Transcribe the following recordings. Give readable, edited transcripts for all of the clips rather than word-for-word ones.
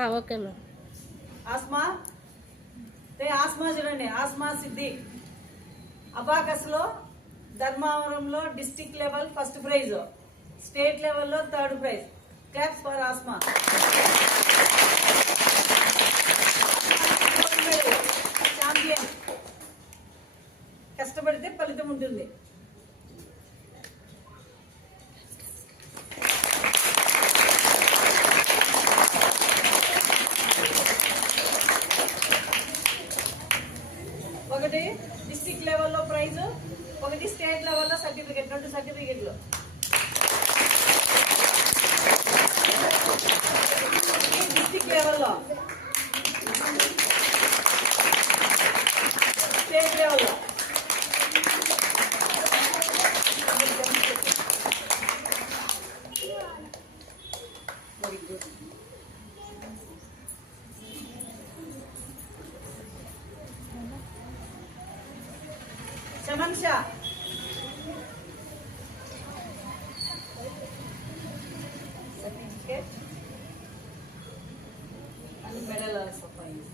Okay madam. Asma ఆస్మా చూడండి. ఆస్మా సిద్ధి అబాకస్లో ధర్మవరంలో district level first prize, state లెవెల్లో third prize. Claps for Asma. Champion. కష్టపడితే ఫలితం ఉంటుంది. ఒకటి డిస్ట్రిక్ట్ లెవెల్లో ప్రైజ్, ఒకటి స్టేట్ లెవెల్లో సర్టిఫికెట్, 2 సర్టిఫికెట్లు. డిస్ట్రిక్ట్ లెవెల్లో, స్టేట్ లెవెల్లో. Very good. शमन Shah certificate and medal also prize.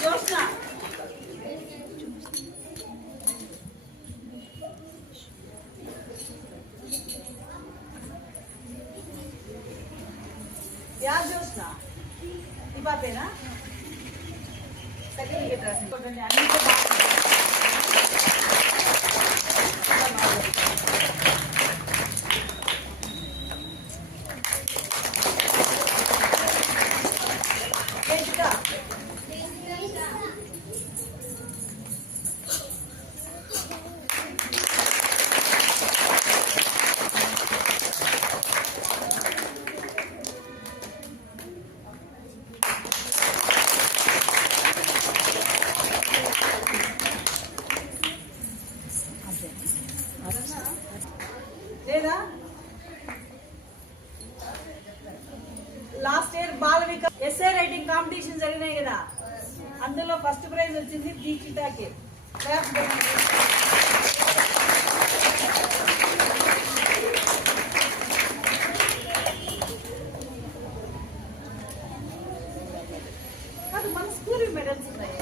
Jyotsna या Jyotsna ఈ పాపేనా సర్టిఫికెట్ రాసుకోండి. అన్నింటిలో లేదా last year Bala Vikas SA writing competition జరిగినాయి కదా, అందులో ఫస్ట్ ప్రైజ్ వచ్చింది దీక్షితాకి. మన స్కూల్ మెడల్స్ ఉన్నాయి.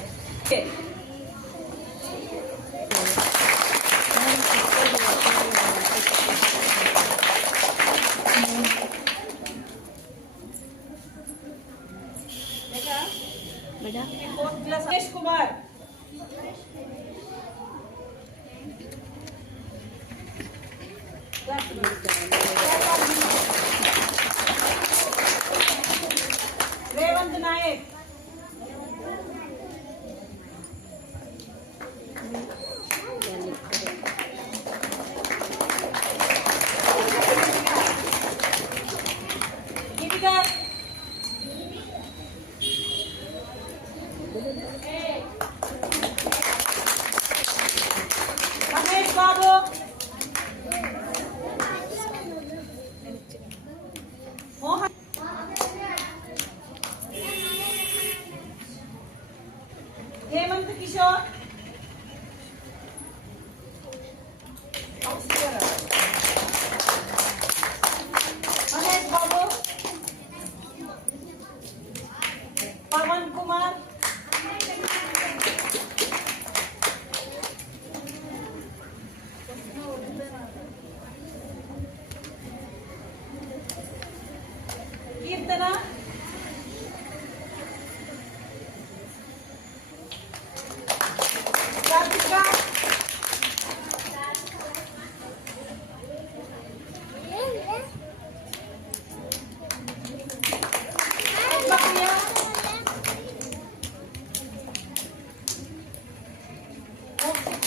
सुरेश कुमार रेवंत नायक महेश बाबू मोहन हेमंत किशोर महेश बाबू पवन कुमार कीर्तना कार्तिका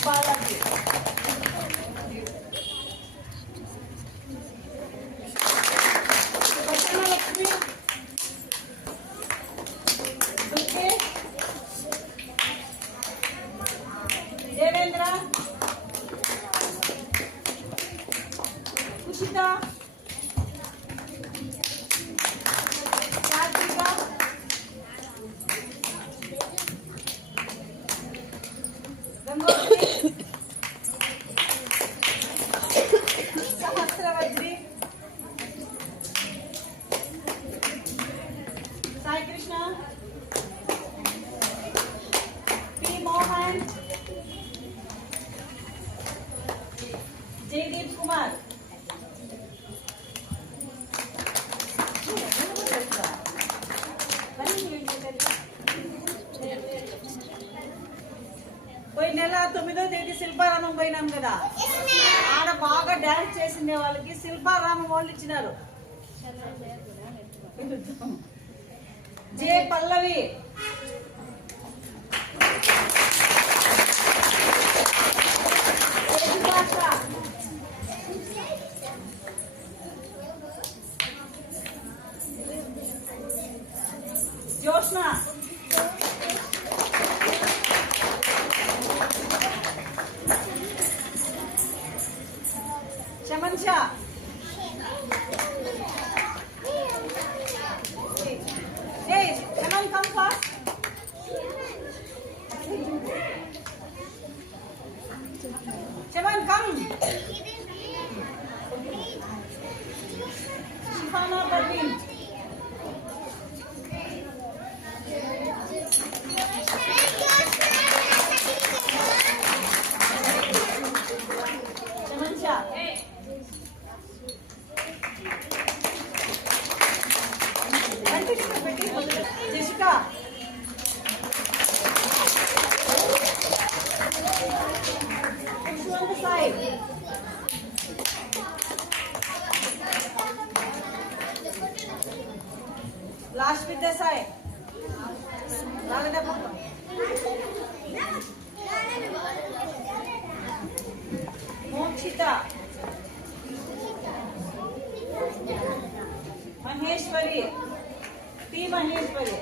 बालाजी लक्ष्मी देवेंद्र कुशिता कार्तिका गंगोत्री सहस्रव జయదీప్ కుమార్, పోయిన నెల 9వ తేదీ శిల్పారామం పోయినాం కదా, ఆడ బాగా డాన్స్ చేసిండే వాళ్ళకి శిల్పారామం వాళ్ళు ఇచ్చినారు. జే పల్లవి, జోష్న, చమన్ Shah, hey Chaman come fast, Chaman come, Shifana Parveen, Chaman Shah, Jessica, Shwanta Sai, Last with the Sai, Ragada Papa, Mokshita, Maheshwari, T Maheshwari.